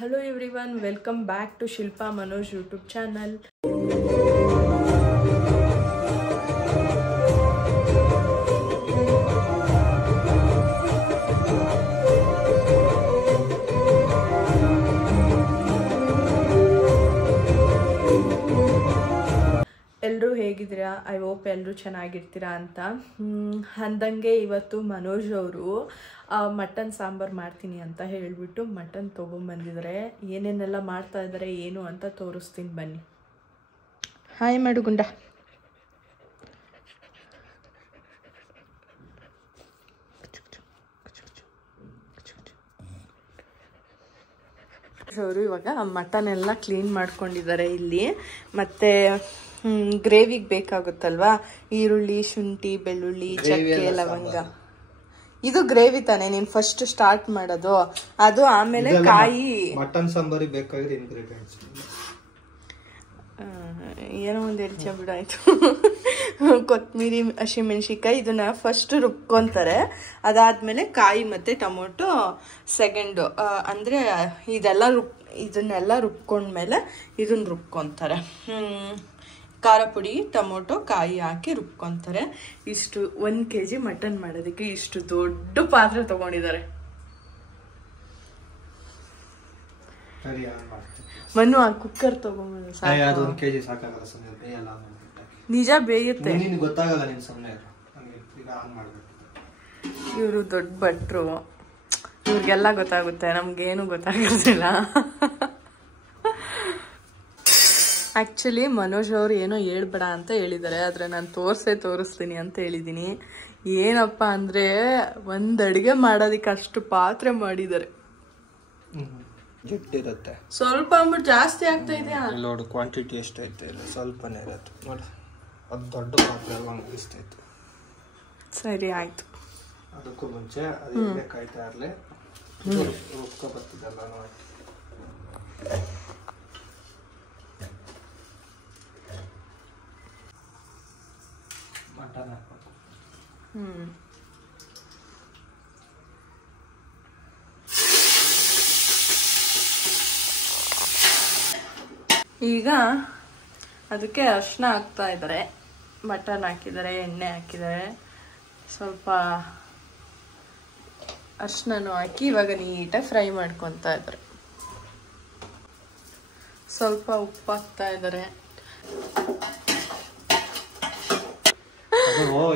Hello everyone, welcome back to Shilpa Manoj YouTube channel. ಎಲ್ಲರೂ ಹೇಗಿದ್ದೀರಾ? I hope ಎಲ್ಲರೂ ಚೆನ್ನಾಗಿರ್ತೀರಾ ಅಂತ ಅಂದಂಗೆ ಇವತ್ತು ಮನೋಜ್ ಅವರು ಮಟನ್ ಸಾಂಬಾರು ಮಾಡ್ತೀನಿ ಅಂತ ಹೇಳಿಬಿಟ್ಟು ಮಟನ್ ತೊಗೊಂಬಂದಿದ್ದಾರೆ. ಏನೇನೆಲ್ಲ ಮಾಡ್ತಾ ಇದ್ದಾರೆ ಏನು ಅಂತ ತೋರಿಸ್ತೀನಿ ಬನ್ನಿ. ಹಾಯ್ ಮಾಡು ಗುಂಡ. ಅವರು ಇವಾಗ ಮಟನ್ ಎಲ್ಲ ಕ್ಲೀನ್ ಮಾಡ್ಕೊಂಡಿದ್ದಾರೆ ಇಲ್ಲಿ. ಮತ್ತು ಗ್ರೇವಿಗೆ ಬೇಕಾಗುತ್ತಲ್ವಾ, ಈರುಳ್ಳಿ, ಶುಂಠಿ, ಬೆಳ್ಳುಳ್ಳಿ, ಚಕ್ಕೆ, ಲವಂಗ. ಇದು ಗ್ರೇವಿ ತಾನೆ ನೀನು ಫಸ್ಟ್ ಸ್ಟಾರ್ಟ್ ಮಾಡೋದು? ಅದು ಆಮೇಲೆ ಕಾಯಿ. ಮಟನ್ ಸಾಂಬಾರಿಗೆ ಬೇಕಾಗಿರೋ ಇಂಗ್ರೀಡಿಯೆಂಟ್ಸ್ ಏನೋ ಒಂದು ಹೇಳ್ತೀಯ ಬಿಡಾಯ್ತು. ಕೊತ್ತಂಬರಿ, ಹಸಿಮೆಣ್ಸಿಕಾಯಿ ಇದನ್ನ ಫಸ್ಟ್ ರುಬ್ಕೊಂತಾರೆ. ಅದಾದ್ಮೇಲೆ ಕಾಯಿ ಮತ್ತೆ ಟೊಮೊಟೊ ಸೆಕೆಂಡು. ಅಂದ್ರೆ ಇದನ್ನೆಲ್ಲ ರುಬ್ಕೊಂಡ್ಮೇಲೆ ಇದನ್ನ ರುಬ್ಕೊಂತಾರೆ. ಖಾರ ಪುಡಿ, ಟೊಮೊಟೊ, ಕಾಯಿ ಹಾಕಿ ರುಬ್ಕೊಂತಾರೆ. ಇಷ್ಟು 1 kg ಮಟನ್ ಮಾಡೋದಕ್ಕೆ ಇಷ್ಟು ದೊಡ್ಡ ಪಾತ್ರೆ ತಗೊಂಡಿದ್ದಾರೆ. ಮಣ್ಣು ಆ ಕುಕ್ಕರ್ ತಗೊಂಡು ನಿಜ ಬೇಯುತ್ತೆ. ಇವರು ದೊಡ್ಡ ಭಟ್ರು, ಇವ್ರಿಗೆಲ್ಲ ಗೊತ್ತಾಗುತ್ತೆ, ನಮ್ಗೇನು ಗೊತ್ತಾಗೋದಿಲ್ಲ. ಆ್ಯಕ್ಚುಲಿ ಮನೋಜ್ ಅವ್ರು ಏನೋ ಹೇಳ್ಬೇಡ ಅಂತ ಹೇಳಿದ್ದಾರೆ, ಆದರೆ ನಾನು ತೋರಿಸ್ತೀನಿ ಅಂತ ಹೇಳಿದ್ದೀನಿ. ಏನಪ್ಪ ಅಂದರೆ ಒಂದು ಅಡುಗೆ ಮಾಡೋದಕ್ಕೆ ಅಷ್ಟು ಪಾತ್ರೆ ಮಾಡಿದ್ದಾರೆ. ಜಿಟ್ಟಿರುತ್ತೆ ಸ್ವಲ್ಪ ಅಂದ್ಬಿಟ್ಟು ಜಾಸ್ತಿ ಆಗ್ತಾ ಇದೆಯಾ ನೋಡು. ಕ್ವಾಂಟಿಟಿ ಎಷ್ಟೈತೆ ಇಲ್ಲ, ಸ್ವಲ್ಪನೇ ಇರುತ್ತೆ ನೋಡಿ. ಅದು ದೊಡ್ಡ ಪಾತ್ರೆ ಅಲ್ವಾ, ಇಷ್ಟೈತೆ. ಸರಿ ಆಯ್ತು. ಅದಕ್ಕೂ ಮುಂಚೆ ಅದು ಕಾಯ್ತಾ ಇರಲಿ, ರುಬ್ಕೊ ಬರ್ತಿದ್ದಲ್ಲ ನೋಡಿ. ಮಟನ್ ಹಾಕ್ಬೇಕು. ಈಗ ಅದಕ್ಕೆ ಅರಿಶಿನ ಹಾಕ್ತಾ ಇದ್ದಾರೆ. ಮಟನ್ ಹಾಕಿದ್ದಾರೆ, ಎಣ್ಣೆ ಹಾಕಿದ್ದಾರೆ, ಸ್ವಲ್ಪ ಅರಿಶಿನೂ ಹಾಕಿ ಇವಾಗ ನೀಟಾಗಿ ಫ್ರೈ ಮಾಡ್ಕೊತಾ ಇದ್ದಾರೆ. ಸ್ವಲ್ಪ ಉಪ್ಪು ಹಾಕ್ತಾ ಇದ್ದಾರೆ.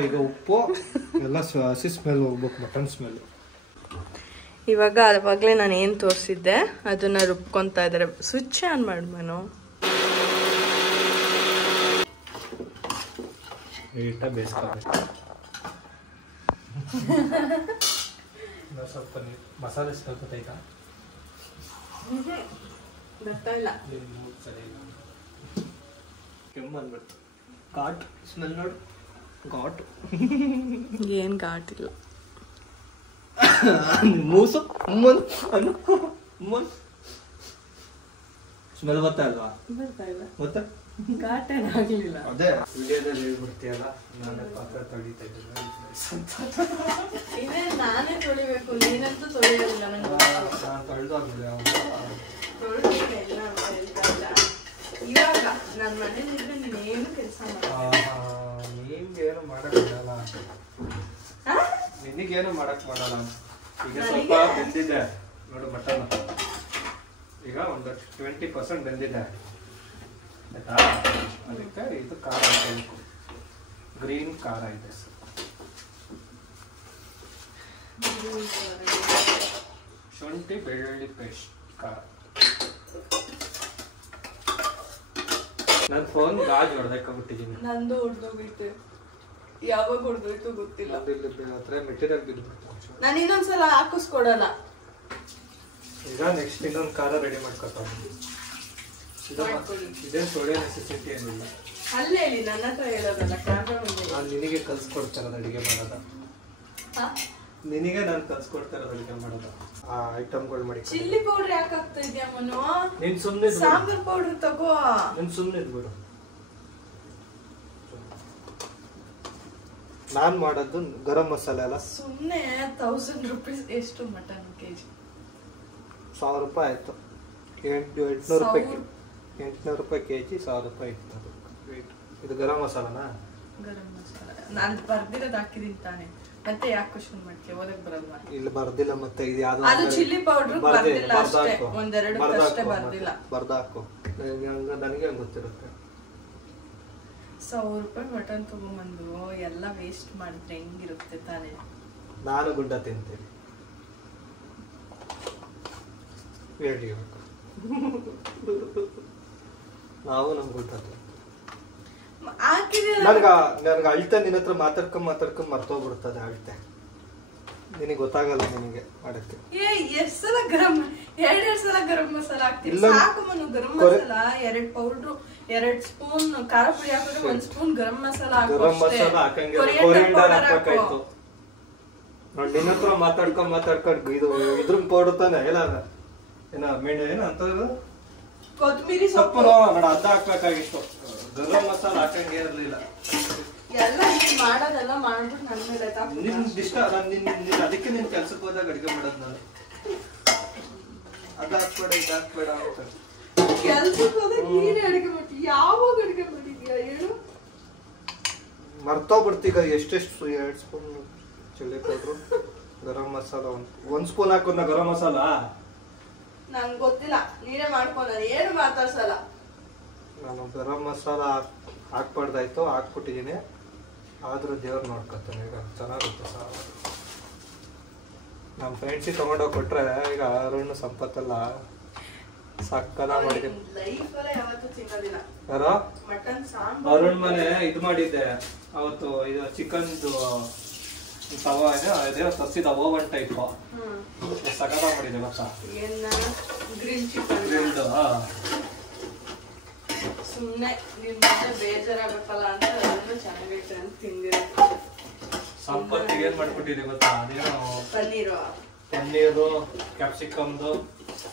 ಈಗ ಉಪ್ಪು ಎಲ್ಲ ಹಸಿ ಸ್ಮೆಲ್ ಹೋಗ್ಬೇಕು, ಮಟನ್ ಸ್ಮೆಲ್. ಇವಾಗ ಅವಾಗಲೇ ನಾನು ಏನು ತೋರಿಸಿದ್ದೆ ಅದನ್ನ ರುಬ್ಕೊತಾ ಇದ್ದಾರೆ. ಸ್ವಿಚ್ ಆನ್ ಮಾಡಿ ಮನು. ಸ್ವಲ್ಪ ಮಸಾಲೆ ಸ್ವಲ್ಪ ತೈತಾ ಗೊತ್ತಾಯಿಲ್ಲ, ಕೆಮ್ಮು ಅಂದ್ಬಿಡ್ತು. ಘಾಟ್ ಸ್ಮೆಲ್ ನೋಡು, ಘಾಟ್. ಏನು ಘಾಟ್ ಇಲ್ಲ. ಮೂಸು ಸ್ಮೆಲ್ ಬರ್ತಾ ಇಲ್ವಾ? ಗೊತ್ತಾ? ಘಾಟ್ ಏನಾಗಲಿಲ್ಲ. ಅದೇ ವಿಡಿಯೋದಲ್ಲಿ ಹೇಳ್ಬಿಡ್ತೀಯಲ್ಲ, ನಾನೇ ಪಾತ್ರ ತೊಳಿತಾ ಇದ್ದೀನಿ. ನಾನೇ ತೊಳಿಬೇಕು, ನೀನಂತೂ ತೊಳೆಯೋದಿಲ್ಲ. ನಾನು ತೊಳೆದಾಗ್ಬಿಡಿ ಇವಾಗ ನನ್ನ ಮನೇಲಿದ್ರೆ ನೀನೇನು ಕೆಲಸ ನಿನ್ಗೇನು ಮಾಡಕ್ಕಾಗಲ್ಲ, ನಿನಗೇನು ಮಾಡಲ್ಲ. ಈಗ ಸ್ವಲ್ಪ ಬೆಂದಿದೆ ನೋಡು ಮಟನ್. ಈಗ ಒಂದು 20% ಬೆಂದಿದೆ ಆಯ್ತಾ? ಅದಕ್ಕೆ ಇದು ಖಾರ ಹಾಕಬೇಕು, ಗ್ರೀನ್ ಖಾರ ಇದೆ. ಶುಂಠಿ ಬೆಳ್ಳುಳ್ಳಿ ಪೇಸ್ಟ್ ಖಾರ. ನನ್ನ ಫೋನ್ ಗಾಜ್ ಹೊಡೆದಾಕ್ಬಿಟ್ಟಿದ್ದೀನಿ. ನಂದು ಹೊಡೆದೋಗಿತ್ತು, ಯಾವಾಗ ಹೊಡೆದೋಯ್ತು ಗೊತ್ತಿಲ್ಲ. ಮೆಟೀರಿಯಲ್ ಬಿದ್ದುಬಿಟ್ಟು ನಾನು ಇನ್ನೊಂದ್ಸಲ ಹಾಕಿಸ್ಕೊಡಲ್ಲ. ಈಗ ನೆಕ್ಸ್ಟ್ ಇನ್ನೊಂದು ಖಾರ ರೆಡಿ ಮಾಡ್ಕೊತಾ. ಇದೇನು ತೊಳೆ ನೆಸೆಸಿಟಿ ಏನಿಲ್ಲ. ಅಲ್ಲೇ ಹೇಳಿ, ನನ್ನ ಹತ್ರ ಹೇಳೋದಲ್ಲ. ನಾನು ನಿನಗೆ ಕಲ್ಸ್ಕೊಡ್ತಾರದು ಅಡುಗೆ ಮಾಡೋದ. ನಿನಗೆ ನಾನು ಕಲ್ಸ್ಕೊಡ್ತಾರದು ಅಡುಗೆ ಮಾಡೋದ. ಆ ಐಟಮ್ಗಳು ಮಾಡಿ. ಚಿಲ್ಲಿ ಪೌಡರ್ ಯಾಕೆ ಹಾಕ್ತಾ ಇದೆಯಾ ಮನು? ನೀನು ಸುಮ್ಮನೆ ಸಾಂಬಾರ್ ಪೌಡರ್ ತಗೋ. ನೀನು ಸುಮ್ಮನೆ ಇದ್ಬಿಡು. ನಾನು ಮಾಡೋದು ಗರಂ ಮಸಾಲೆ ಅಲ್ಲ. ಸುಮ್ಮನೆ 1000 ರೂಪೀಸ್ ಎಷ್ಟು ಮಟನ್ ಕೆಜಿ? 1000 ರೂಪಾಯಿ ಆಯ್ತು. 800 ರೂಪಾಯಿ 800 ರೂಪಾಯಿ ಕೆಜಿ, 1000 ರೂಪಾಯಿ ಇತ್ತು ರೇಟ್. ಇದು ಗರಂ ಮಸಾಲಾನಾ? ಗರಂ ಮಸಾಲ ನಾನು ಬರ್ದಿರೋದು ಹಾಕಿದೀನಿ ತಾನೆ, ಮತ್ತೆ ಯಾಕೆ ಕ್ವಶನ್ ಮಾಡ್ತೀಯ? ಓದಕ್ ಬರಲ್ವಾ? ಇಲ್ಲಿ ಬರ್ದಿಲ್ಲ. ಮತ್ತೆ ಇದು ಯಾವ್ದು ಅದು ಚಿಲ್ಲಿ ಪೌಡರ್ ಬರ್ದಿಲ್ಲ ಅಷ್ಟೇ, ಒಂದೆರಡು ಅಷ್ಟೇ ಬರ್ದಿಲ್ಲ. ಬರ್ದಾಕು, ನನಗೆ ಗೊತ್ತಿರುತ್ತೆ. 1000 ರೂಪಾಯಿ ಮಟನ್ ತಗೊಂಬಂದು ಎಲ್ಲ ವೇಸ್ಟ್ ಮಾಡಿದ್ರೆ ಹೆಂಗಿರುತ್ತೆ ತಾನೆ? ನಾನು ಗುಡ್ಡ ತಿಂತೀನಿ ಹೇಳಿ. ನಾವು ನಮ್ ಗುಡ್ಡ ನನ್ಗೆ ಅಳ್ತೆ ನಿನ್ನ ಹತ್ರ ಮಾತಾಡ್ಕೊಂಡ್ ಮರ್ತೋಗ್ಬಿಡ್ತದೆ ಅಳ್ತೆ. ನಿನಗೆ ಗೊತ್ತಾಗಲ್ಲ ನಿನಗೆ ಮಾಡಕ್ಕೆ. ಎಷ್ಟು ಸಲ ಎರಡೆರಡು ಸಲ ಗರಂ ಮಸಾಲ ಹಾಕ್ತೀನಿ ಸಾಕು ಮನು. ಗರಂ ಮಸಾಲ 2 ಪೌಡರ್, 2 ಸ್ಪೂನ್ ಖಾರ ಪುಡಿ ಹಾಕಿದ್ರೆ 1 ಸ್ಪೂನ್ ಗರಂ ಮಸಾಲ ಹಾಕ್ಬೇಕಾಯ್ತು. ನೋಡಿ ನಿನ್ನ ಹತ್ರ ಮಾತಾಡ್ಕೊಂಡ್ ಇದು ಇದ್ರ ಪೌಡರ್ ತಾನೆ ಎಲ್ಲ ಏನ ಮೇಣೆ ಏನ ಅಂತ ಕೊತ್ತಂಬರಿ ಸೊಪ್ಪು ನೋಡ ಅದ ಹಾಕ್ಬೇಕಾಗಿತ್ತು. ಗರಂ ಮಸಾಲ ಹಾಕಂಗೆ ಇರ್ಲಿಲ್ಲ. ಎಲ್ಲ ಮಾಡೋದೆಲ್ಲ ಮಾಡ್ಬಿಟ್ಟು ನನ್ನ ಮೇಲೆ ಇಷ್ಟ. ಅದಕ್ಕೆ ನೀನ್ ಕೆಲ್ಸಕ್ಕೆ ಹೋದಾಗ ಅಡಿಗೆ ಮಾಡೋದು ನಾನು. ಅದ ಹಾಕ್ಬೇಡ ಇದು ಹಾಕ್ಬೇಡ ಅಂತ. ಕೆಲ್ಸಕ್ಕೆ ಹೋದಾಗ ನೀನೇ ಅಡಿಗೆ ಮಾಡ್ತೀವಿ. ಯಾವಾಗ ಅಡಿಗೆ ಮಾಡಿದ್ಯಾ ಹೇಳು? ಮರ್ತೋಗ್ಬಿಡ್ತೀಗ. ಎಷ್ಟೆಷ್ಟು 2 ಸ್ಪೂನ್ ಚಿಲ್ಲಿ ಪೌಡ್ರು, ಗರಂ ಮಸಾಲ 1 ಸ್ಪೂನ್ ಹಾಕೋದ್ನ ಗರಂ ಮಸಾಲ. ನಂಗೆ ಗೊತ್ತಿಲ್ಲ, ನೀನೇ ಮಾಡ್ಕೊಂಡ ಏನು ಮಾತಾಡ್ಸಲ್ಲ. ನಾನು ಗರಂ ಮಸಾಲ ಹಾಕ್ಬಾರ್ದಾಯ್ತು, ಹಾಕ್ಬಿಟ್ಟಿದ್ದೀನಿ. ಆದ್ರೂ ದೇವ್ರು ನೋಡ್ಕೊತಾನೆ. ಈಗ ಚೆನ್ನಾಗುತ್ತೆ ಸಾರು. ನಮ್ಮ ಫ್ರೆಂಡ್ಸಿಗೆ ತಗೊಂಡೋಗಿ ಕೊಟ್ರೆ ಈಗ ಅರುಣ್ ಸಂಪತ್ತೆಲ್ಲ ಸಕ್ಕದ ಮಾಡಿದ್ದೀನಿ. ಯಾರೋ ಅರುಣ್ ಮನೆ ಇದು ಮಾಡಿದ್ದೆ ಅವತ್ತು. ಇದು ಚಿಕನ್ದು ತವಾ ಇದೆ, ತರಿಸಿದ ಓವನ್ ಟೈಪ್ ಸಕದ ಮಾಡಿದೆ ಗೊತ್ತಾ? ಸುಮ್ಮನೆ ಬೇಜಾರಾಗಬೇಕಲ್ಲ ಅಂತ ಚೆನ್ನಾಗೈತೆ ಅಂತ ತಿಂದಿರ. ಸಂಪತ್ತಿಗೆ ಏನ್ ಮಾಡ್ಕೊಟ್ಟಿದೆ ಗೊತ್ತಾ? ಪನ್ನೀರು, ಕ್ಯಾಪ್ಸಿಕಮ್ದು,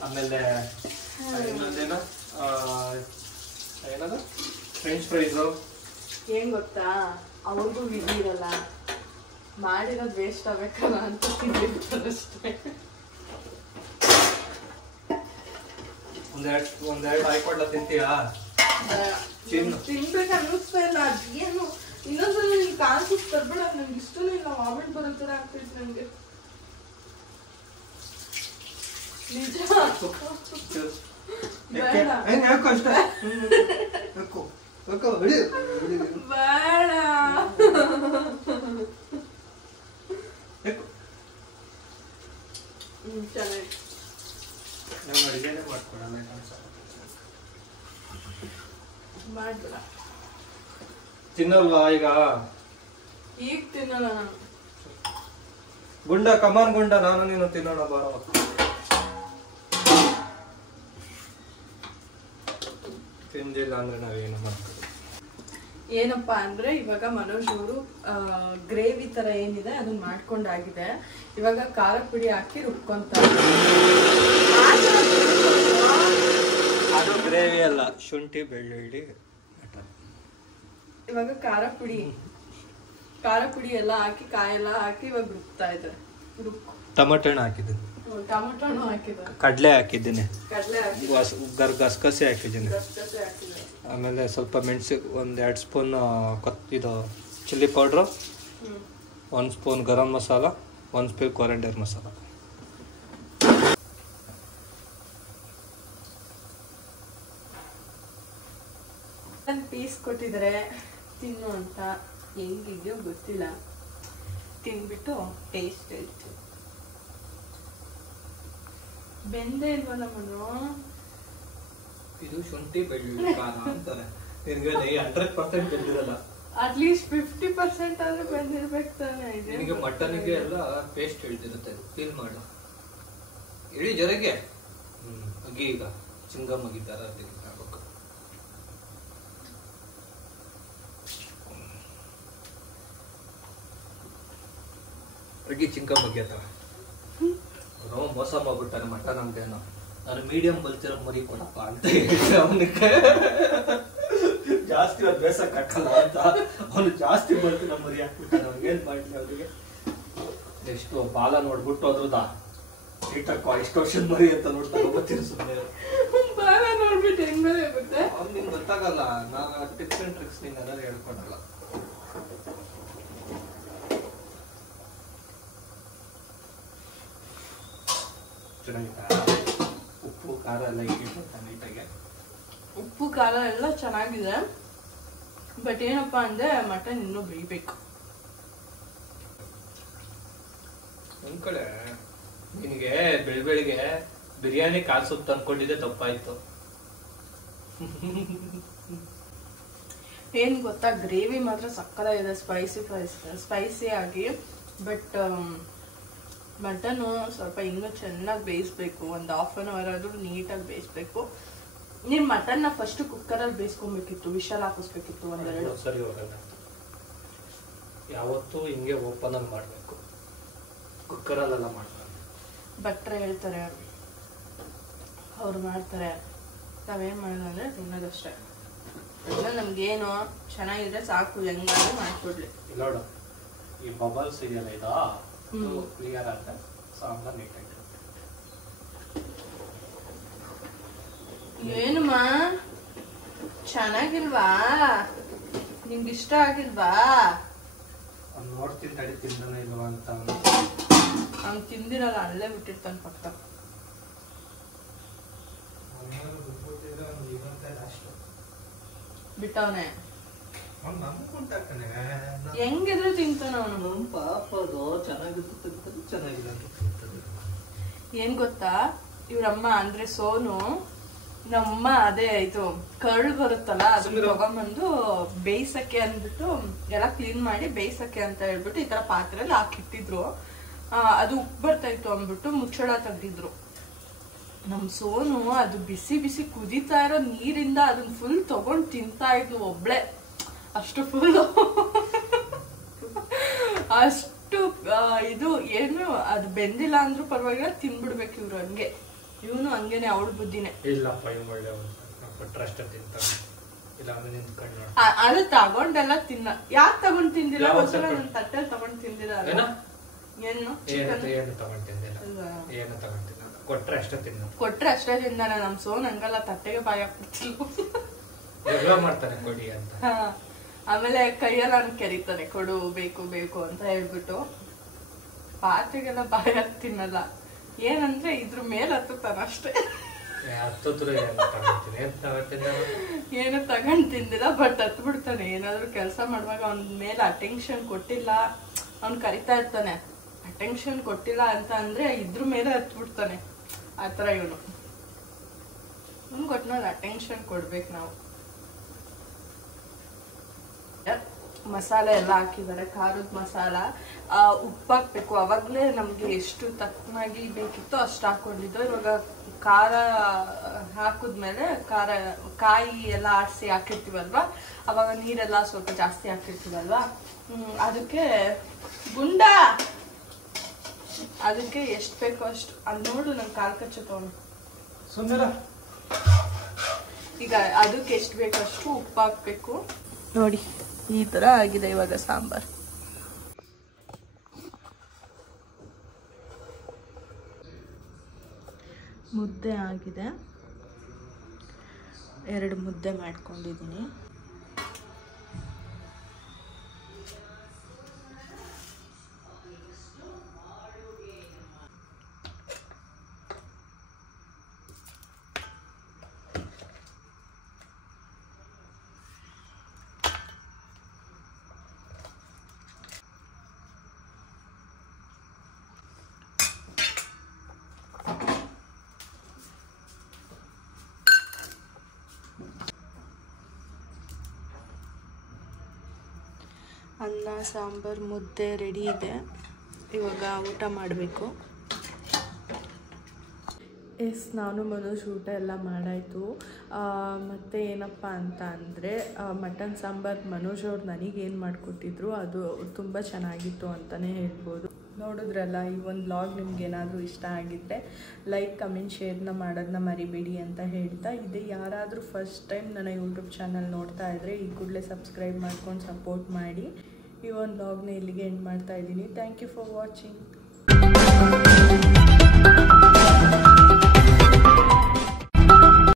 ಆಮೇಲೆ ಇನ್ನೊಂದೇನು ಏನದು ಫ್ರೆಂಚ್ ಫ್ರೈಸು. ಏನ್ ಗೊತ್ತಾ, ಅವ್ರಿಗೂ ವಿಧಿ ಇರಲ್ಲ, ಮಾಡಿರೋದು ವೇಸ್ಟ್ ಆಗ್ಬೇಕಲ್ಲ ಅಂತ ತಿಂದಿರ್ತಾರಷ್ಟೇ. ಒಂದೆರಡು ಹಾಕೊಡ್ಲ ತಿಂತೀಯಾ? ತಿನ್ಬೇಕು ಅನ್ನಿಸ್ತಾ ಇಲ್ಲ. ಅದೇನು ಇನ್ನೊಂದ್ಸಲ ನಿನ್ಗೆ ಕಾನ್ಸೆಪ್ಟ್ ತರ್ಬೇಡ. ನಂಗೆ ಇಷ್ಟನೇ ಇಲ್ಲ, ವಾಮಿಟ್ ಬರೋ ಥರ ಆಗ್ತೈತೆ ನಂಗೆ. ನಿಜ ಬೇಡ. ಚೆನ್ನಾಗಿ ಮಾಡ್ಬೇಡ. ತಿನ್ನಲ್ವಾ ಈಗ? ಈಗ ತಿನ್ನಲ್ಲ ನಾನು. ಗುಂಡ ಕಮಾನ್ ಗುಂಡ, ನಾನು ನೀನು ತಿನ್ನೋಣ ಬಾರೋ. ತಿಂದಿಲ್ಲ ಅಂದ್ರೆ ನಾವೇನು ಮಾಡ್ತೀವಿ? ಏನಪ್ಪಾ ಅಂದ್ರೆ ಇವಾಗ ಮನೋಜ್ ಅವರು ಗ್ರೇವಿ ತರ ಏನಿದೆ ಅದನ್ನ ಮಾಡ್ಕೊಂಡಾಗಿದೆ. ಇವಾಗ ಖಾರ ಪುಡಿ ಹಾಕಿ ರುಬ್ಕೊಂತಾರೆ. ಅದು ಗ್ರೇವಿ ಅಲ್ಲ, ಶುಂಠಿ ಬೆಳ್ಳುಳ್ಳಿ. ಇವಾಗ ಖಾರ ಪುಡಿ ಎಲ್ಲ ಹಾಕಿ, ಕಾಯೆಲ್ಲ ಹಾಕಿ ಇವಾಗ ರುಬ್ತಾ ಇದ್ದಾರೆ. ಟೊಮೆಟೊ ಹಣ್ಣು ಹಾಕಿದ್ದೀನಿ, ಟೊಮೆಟೊನು ಹಾಕಿದ್ದಾರೆ, ಕಡಲೆ ಹಾಕಿದ್ದೀನಿ, ಗಸಗಸೆ ಹಾಕಿದ್ದೀನಿ, ಗಸಗಸೆ ಹಾಕಿದ್ದಾರೆ. ಆಮೇಲೆ ಸ್ವಲ್ಪ ಮೆಣಸು, 1-2 ಸ್ಪೂನ್ ಇದು chilli powder, 1 spoon garam masala, 1 spoon coriander masala. Piece ಕೊಟ್ಟಿದ್ದಾರೆ ತಿನ್ನು ಅಂತ. ಹೆಂಗಿದೆಯೋ ಗೊತ್ತಿಲ್ಲ, ತಿನ್ಬಿಟ್ಟು ಟೇಸ್ಟ್ ಹೇಳ್ತೀವಿ. ಬೆಂದೇ ಇಲ್ವಲ್ಲ ಮನು? ಇದು ಶುಂಠಿ ಬೆಳ್ಳುಳ್ಳಿ ಖಾರ ಅಂತಾರೆ. ನಿನಗೆ 100% ಬೆಂದಿರಲ್ಲ, ಅಟ್ಲೀಸ್ಟ್ 50% ಆದ್ರೂ ಬೆಂದಿರ್ಬೇಕು ತಾನೆ. ನಿನಗೆ ಮಟನ್ಗೆ ಎಲ್ಲ ಪೇಸ್ಟ್ ಹೇಳ್ತಿರುತ್ತೆ, ಫೀಲ್ ಮಾಡು. ಇಡೀ ಜೊತೆಗೆ ಅಗಿ ಈಗ ಚಿಂಗಮ್ ಅಗಿತಾರ ಹಾಕ್ಬೇಕು. ಅಗಿ ಚಿಂಗಮ್ ಅಗಿತಾರ. ಅವನು ಮೋಸ ಮಾಡ್ಬಿಟ್ಟಾನೆ ಮಟನ್ ಅಂತೇನೋ. ನಾನು ಮೀಡಿಯಂ ಬಲ್ತಿರೋ ಮರಿ ಕೊಡಪ್ಪ ಅಂತ ಹೇಳಿ ಅವನಿಗೆ ಜಾಸ್ತಿ ಬೇಸಕ್ಕೆ ಹಾಕಲ್ಲ ಅಂತ ಅವನು ಜಾಸ್ತಿ ಬಲ್ತಿರೋ ಮರಿ ಹಾಕ್ಬಿಟ್ಟಾನೆ. ಅವ್ನಿಗೆ ಏನ್ ಮಾಡ್ಲಿ? ಅವ್ರಿಗೆ ಎಷ್ಟು ಬಾಲ ನೋಡ್ಬಿಟ್ಟು ಅದ್ರದ ಇಟ್ಟಕ್ಕ ಎಷ್ಟು ವರ್ಷದ ಮರಿ ಅಂತ ನೋಡ್ತಾ ಹೋಗ್ತೀನಿ ಸುಮ್ಮನೆ. ನಿಮ್ಗೆ ಗೊತ್ತೆ ನಿಮ್ಗೆ ಗೊತ್ತಾಗಲ್ಲ. ನಾನು ಟಿಪ್ಸ್ ಅಂಡ್ ಟ್ರಿಕ್ಸ್ ನಿನ್ನೆಲ್ಲ ಹೇಳ್ಕೊಡಲ್ಲ. ಚೆನ್ನಾಗಿತ್ತಾ? ಉಪ್ಪು ಖಾರ ಎಲ್ಲ ಇಟ್ಟಿಟ್ಟು ನೀಟಾಗೆ. ಉಪ್ಪು ಖಾರ ಎಲ್ಲ ಚೆನ್ನಾಗಿದೆ. ಬಟ್ ಏನಪ್ಪ ಅಂದ್ರೆ ಮಟನ್ ಇನ್ನೂ ಬೇಯಬೇಕು. ಒಂದ್ ಕಡೆ ನಿನಗೆ ಬೆಳಿಗ್ಗೆ ಬಿರಿಯಾನಿ ಕಾಲ್ ಸೂಪ್ ತಂದ್ಕೊಂಡಿದ್ದೆ ತಪ್ಪಾಯ್ತು. ಏನ್ ಗೊತ್ತಾ, ಗ್ರೇವಿ ಮಾತ್ರ ಸಕ್ಕತ್ತಾಗಿದೆ, ಸ್ಪೈಸಿ ಆಗಿ. ಬಟ್ ಮಟನು ಸ್ವಲ್ಪ ಇನ್ನೂ ಚೆನ್ನಾಗಿ ಬೇಯಿಸ್ಬೇಕು. ಒಂದು ½ an hour ಆದ್ರೂ ನೀಟಾಗಿ ಬೇಯಿಸ್ಬೇಕು. ನೀನ್ ಮಟನ್ನ ಫಸ್ಟ್ ಕುಕ್ಕರಲ್ಲಿ ಬೇಯಿಸ್ಕೊಬೇಕಿತ್ತು, ವಿಶಾಲ್ ಹಾಕಿಸ್ಬೇಕಿತ್ತು ಒಂದೆರಡು. ಸರಿ ಹೋಗಲ್ಲ, ಯಾವತ್ತೂ ಹಿಂಗೆ ಓಪನ್ ಆಗಿ ಮಾಡ್ಬೇಕು, ಕುಕ್ಕರಲ್ಲೆಲ್ಲ ಮಾಡ್ತಾರೆ. ಭಟ್ರೆ ಹೇಳ್ತಾರೆ, ಅವ್ರು ಮಾಡ್ತಾರೆ. ನಾವೇನ್ ಮಾಡೋದು ಅಂದ್ರೆ ತಿನ್ನೋದಷ್ಟೇ. ನಮ್ಗೇನು ಚೆನ್ನಾಗಿದ್ರೆ ಸಾಕು, ಹೆಂಗಾದ್ರೂ ಮಾಡ್ಕೊಡ್ಲಿ. ನೋಡು, ಈ ಬಬಲ್ಸ್ ಇದೆಯಲ್ಲ, ಇದು ಕ್ಲಿಯರ್ ಆಗುತ್ತೆ, ಸಾಂಬಾರ್ ನೀಟಾಗಿ. ಏನಮ್ಮ ಚೆನ್ನಾಗಿಲ್ವಾ? ನಿಮ್ಗೆ ಇಷ್ಟ ಆಗಿಲ್ವಾ? ಅವ್ನು ನೋಡ್ತೀನಿ ತಡಿ, ತಿಂದನ ಇಲ್ವಾ ಅಂತ. ಅವ್ನು ತಿಂದಿರಲ್ಲ, ಅಲ್ಲೇ ಬಿಟ್ಟಿರ್ತಾನೆ ಪಕ್ಕ. ಬಿಟ್ಟವನೆ ಹೆಂಗಿದ್ರು ತಿಂತಾನ ಅವನು. ಪಾಪದು ಚೆನ್ನಾಗಿದೆ. ಏನ್ ಗೊತ್ತಾ, ಇವ್ರಮ್ಮ ಅಂದ್ರೆ ಸೋನು, ನಮ್ಮಮ್ಮ ಅದೇ ಇದು ಕರ್ಳು ಬರುತ್ತಲ್ಲ, ಅದನ್ನ ತಗೊಂಡ್ಬಂದು ಬೇಯಿಸಕ್ಕೆ ಅಂದ್ಬಿಟ್ಟು ಎಲ್ಲ ಕ್ಲೀನ್ ಮಾಡಿ ಬೇಯಿಸಕ್ಕೆ ಅಂತ ಹೇಳ್ಬಿಟ್ಟು ಈ ತರ ಪಾತ್ರೆಯಲ್ಲಿ ಹಾಕಿಟ್ಟಿದ್ರು. ಅದು ಉಪ್ಪು ಬರ್ತಾ ಇತ್ತು ಅಂದ್ಬಿಟ್ಟು ಮುಚ್ಚಳ ತೆಗ್ದಿದ್ರು. ನಮ್ ಸೋನು ಅದು ಬಿಸಿ ಬಿಸಿ ಕುದಿತಾ ಇರೋ ನೀರಿಂದ ಅದನ್ನ ಫುಲ್ ತಗೊಂಡ್ ತಿಂತಾ ಇದ್ಲು ಒಬ್ಳೆ. ಅಷ್ಟು ಫುಲ್ ಅಷ್ಟು ಇದು ಏನು ಅದು ಬೆಂದಿಲ್ಲ ಅಂದ್ರೂ ಪರವಾಗಿಲ್ಲ, ತಿನ್ಬಿಡ್ಬೇಕು ಇವ್ರು. ಹಂಗೆ ಇವನು ಹಂಗೇನೆ, ಅವಳ ಬುದ್ಧಿನೇ. ಇಲ್ಲಪ್ಪ, ಇವ್ ಒಳ್ಳೆ ಕೊಟ್ರೆ ಅಷ್ಟೇ ತಿಂತಾನೆ. ಇಲ್ಲ ಅಂದ್ರೆ ನಿಂತ್ಕೊಂಡು ಅದು ತಗೊಂಡೆಲ್ಲ ತಿನ್ನ. ಯಾಕೆ ತಗೊಂಡ್ ತಿಂದಿಲ್ಲ? ನನ್ ತಟ್ಟೆ ತಗೊಂಡ್ ತಿಂದಿಲ್ಲ. ಏನು ತಗೊಂಡ್ ತಿಂದಿಲ್ಲ, ಏನು ತಗೊಂಡ್ ತಿನ್ನ, ಕೊಟ್ರೆ ಅಷ್ಟೇ ತಿನ್ನ. ಕೊಟ್ರೆ ಅಷ್ಟೇ ತಿಂದಾನೆ. ನಮ್ ಸೋನ್ ಹಂಗಲ್ಲ, ತಟ್ಟೆಗೆ ಬಾಯಿ ಹಾಕ್ಬಿಡ್ತಿಲ್ಲ ಮಾಡ್ತಾನೆ ಕೊಡಿ ಅಂತ. ಆಮೇಲೆ ಕೈಯೆಲ್ಲ ಕೆರಿತಾನೆ, ಕೊಡು, ಬೇಕು ಬೇಕು ಅಂತ ಹೇಳ್ಬಿಟ್ಟು. ಪಾತ್ರೆಗೆಲ್ಲ ಬಾಯಿ ಹಾಕಿ ತಿನ್ನಲ್ಲ. ಏನಂದ್ರೆ ಇದ್ರ ಮೇಲೆ ಹತ್ತಾನ ಅಷ್ಟೇ. ಏನು ತಗೊಂಡ್ ತಿಂದಿಲ್ಲ, ಬಟ್ ಹತ್ ಬಿಡ್ತಾನೆ. ಏನಾದ್ರು ಕೆಲಸ ಮಾಡುವಾಗ ಅವನ ಮೇಲೆ ಅಟೆನ್ಷನ್ ಕೊಟ್ಟಿಲ್ಲ, ಅವ್ನ್ ಕರಿತಾ ಇರ್ತಾನೆ. ಅಟೆನ್ಷನ್ ಕೊಟ್ಟಿಲ್ಲ ಅಂತ ಅಂದ್ರೆ ಇದ್ರ ಮೇಲೆ ಹತ್ ಬಿಡ್ತಾನೆ. ಆತರ ಇವನು. ಕೊಟ್ನಲ್ಲಿ ಅಟೆನ್ಷನ್ ಕೊಡ್ಬೇಕು ನಾವು. ಮಸಾಲೆ ಎಲ್ಲ ಹಾಕಿದ್ದಾರೆ, ಖಾರದ ಮಸಾಲ. ಉಪ್ಪು ಹಾಕ್ಬೇಕು. ಅವಾಗ್ಲೇ ನಮ್ಗೆ ಎಷ್ಟು ತಕ್ಕನಾಗಿ ಬೇಕಿತ್ತು ಅಷ್ಟು ಹಾಕೊಂಡಿದ್ದು. ಇವಾಗ ಖಾರ ಹಾಕಿದ್ಮೇಲೆ ಕಾಯಿ ಎಲ್ಲ ಆಡಿಸಿ ಹಾಕಿರ್ತೀವಲ್ವಾ, ಅವಾಗ ನೀರೆಲ್ಲ ಸ್ವಲ್ಪ ಜಾಸ್ತಿ ಹಾಕಿರ್ತೀವಲ್ವಾ, ಅದಕ್ಕೆ ಅದಕ್ಕೆ ಎಷ್ಟು ಬೇಕೋ ಅಷ್ಟು. ಅಲ್ಲಿ ನೋಡು, ನನ್ ಕಾಲ್ ಕಚ್ಚು ತಗೊಂಡು. ಈಗ ಅದಕ್ಕೆ ಎಷ್ಟು ಬೇಕೋ ಅಷ್ಟು ಉಪ್ಪು ಹಾಕ್ಬೇಕು. ನೋಡಿ, ಈ ತರ ಆಗಿದೆ ಇವಾಗ ಸಾಂಬಾರ್. ಮುದ್ದೆ ಆಗಿದೆ, 2 ಮುದ್ದೆ ಮಾಡ್ಕೊಂಡಿದ್ದೀನಿ. ಅನ್ನ, ಸಾಂಬಾರು, ಮುದ್ದೆ ರೆಡಿ ಇದೆ. ಇವಾಗ ಊಟ ಮಾಡಬೇಕು. ನಾನು ಮನೋಜ್ ಊಟ ಎಲ್ಲ ಮಾಡಾಯಿತು. ಮತ್ತು ಏನಪ್ಪ ಅಂತ ಅಂದರೆ ಮಟನ್ ಸಾಂಬಾರು ಮನೋಜ್ ಅವ್ರು ನನಗೇನು ಮಾಡಿಕೊಟ್ಟಿದ್ರು ಅದು ತುಂಬ ಚೆನ್ನಾಗಿತ್ತು ಅಂತಲೇ ಹೇಳ್ಬೋದು. ನೋಡಿದ್ರಲ್ಲ, ಈ ಒಂದು ವ್ಲಾಗ್ ನಿಮ್ಗೆ ಏನಾದರೂ ಇಷ್ಟ ಆಗಿದ್ದರೆ ಲೈಕ್, ಕಮೆಂಟ್, ಶೇರ್ನ ಮಾಡೋದನ್ನ ಮರಿಬೇಡಿ ಅಂತ ಹೇಳ್ತಾ, ಇದೇ ಯಾರಾದರೂ ಫಸ್ಟ್ ಟೈಮ್ ನನ್ನ ಯೂಟ್ಯೂಬ್ ಚಾನಲ್ ನೋಡ್ತಾ ಇದ್ದರೆ ಈ ಕೂಡಲೇ ಸಬ್ಸ್ಕ್ರೈಬ್ ಮಾಡ್ಕೊಂಡು ಸಪೋರ್ಟ್ ಮಾಡಿ. ಈ ಒಂದು ವ್ಲಾಗ್ನ ಇಲ್ಲಿಗೆ ಎಂಡ್ ಮಾಡ್ತಾ ಇದ್ದೀನಿ. Thank you for watching.